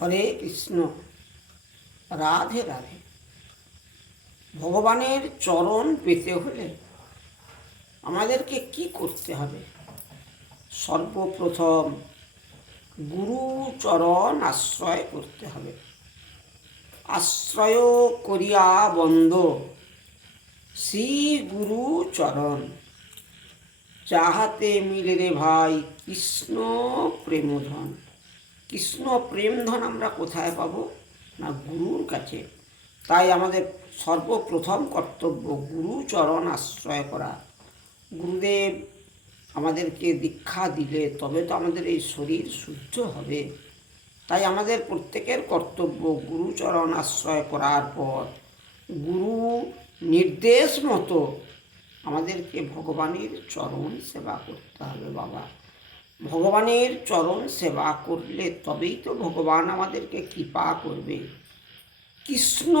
হরে কৃষ্ণ। রাধে রাধে। ভগবানের চরণ পেতে হলে আমাদেরকে কি করতে হবে? সর্বপ্রথম গুরু চরণ আশ্রয় করতে হবে। আশ্রয় করিয়া বন্ধ। শ্রী গুরু চরণ। যাহাতে মিলে রে ভাই কৃষ্ণ প্রেমধন। কৃষ্ণ প্রেমধন আমরা কোথায় পাবো? না গুরুর কাছে। তাই আমাদের সর্বপ্রথম কর্তব্য গুরু চরণ আশ্রয় করা। গুরুদেব আমাদেরকে দীক্ষা দিলে তবে তো আমাদের এই শরীর শুদ্ধ হবে। তাই আমাদের প্রত্যেকের কর্তব্য গুরুচরণ আশ্রয় করার পর গুরু নির্দেশ মতো আমাদেরকে ভগবানের চরণ সেবা করতে হবে বাবা। ভগবানের চরণ সেবা করলে তবেই তো ভগবান আমাদেরকে কৃপা করবে। কৃষ্ণ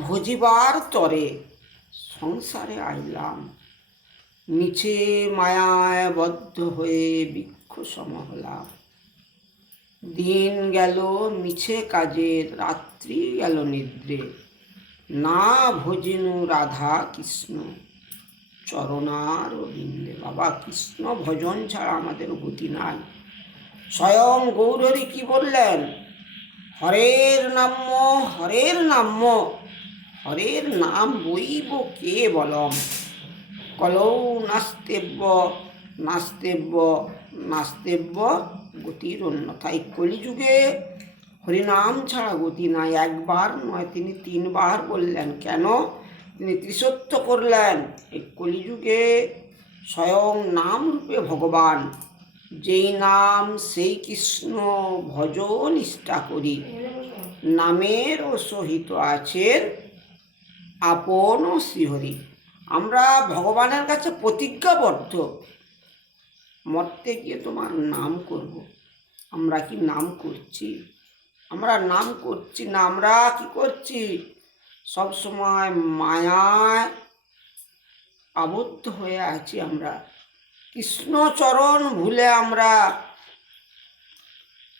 ভজিবার তরে সংসারে আইলাম। মিছে মায়ায় বদ্ধ হয়ে বৃক্ষ সম হলাম দিন গেল, মিছে কাজের, রাত্রি গেল নিদ্রে। না ভজিনু রাধা কৃষ্ণ। চরণার বিন্দে বাবা, কৃষ্ণ ভজন ছাড়া আমাদের গতি নাই। স্বয়ং গৌরহরি কি বললেন? হরের নাম্য হরের নাম্য, হরের নাম বইব কে বলম? কলৌ নাস্তেব্য নাস্তেব্য নাস্তেব্য গতির অন্যথায় কলিযুগে। হরিনাম ছাড়া গতি নাই। একবার নয়, তিনি তিনবার বললেন, কেন? তিনি ত্রিসত্য করলেন। এই কলিযুগে স্বয়ং নাম রূপে ভগবান। যেই নাম সেই কৃষ্ণ ভজ নিষ্ঠা করি নামেরও সহিত আছেন আপন ও শ্রীহরি। আমরা ভগবানের কাছে প্রতিজ্ঞাবদ্ধ। মরতে গিয়ে তোমার নাম করব। আমরা কি নাম করছি? আমরা নাম করছি না, আমরা কি করছি? সব সময় মায়ায় আবদ্ধ হয়ে আছি আমরা। কৃষ্ণচরণ ভুলে আমরা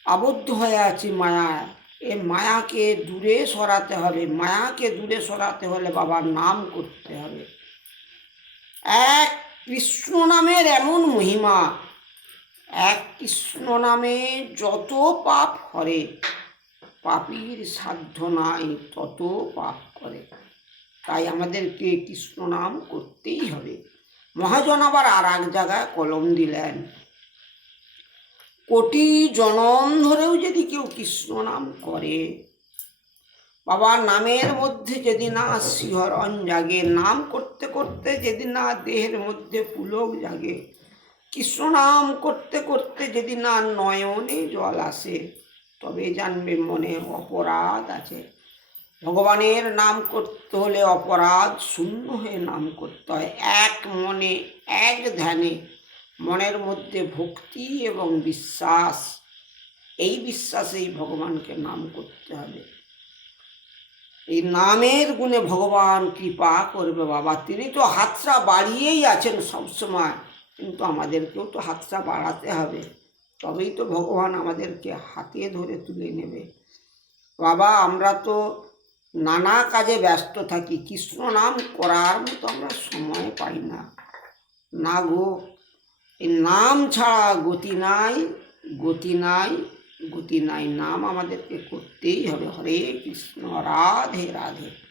আবদ্ধ হয়ে আছি মায়ায়। এ মায়াকে দূরে সরাতে হবে, মায়াকে দূরে সরাতে হলে বাবার নাম করতে হবে। এক কৃষ্ণ নামের এমন মহিমা, এক কৃষ্ণ নামে যত পাপ করে পাপীর সাধ্য নাই, তত পাপ করে তাই আমাদেরকে কৃষ্ণ নাম করতেই হবে। মহাজন আবার আর এক জায়গায় কলম দিলেন। কোটি জনম ধরেও যদি কেউ কৃষ্ণ নাম করে, বাবার নামের মধ্যে যদি না শিহরণ জাগে, নাম করতে করতে যদি না দেহের মধ্যে পুলক জাগে, কৃষ্ণ নাম করতে করতে যদি না নয়নে জল আসে তবে জানবে মনে অপরাধ আছে। ভগবানের নাম করতে হলে অপরাধ শূন্য হয়ে নাম করতে হয়। এক মনে, এক ধ্যানে, মনের মধ্যে ভক্তি এবং বিশ্বাস, এই বিশ্বাসেই ভগবানকে নাম করতে হবে। এই নামের গুণে ভগবান কৃপা করবে বাবা। তিনি তো হাতটা বাড়িয়েই আছেন সবসময়, কিন্তু আমাদেরকেও তো হাতটা বাড়াতে হবে। তবেই তো ভগবান আমাদেরকে হাতে ধরে তুলে নেবে। বাবা, আমরা তো নানা কাজে ব্যস্ত থাকি, কৃষ্ণ নাম করার মতো আমরা সময় পাই না। না গো এই নাম ছাড়া গতি নাই গতি নাই গতি নাই। নাম আমাদেরকে করতেই হবে। হরে কৃষ্ণ, রাধে রাধে।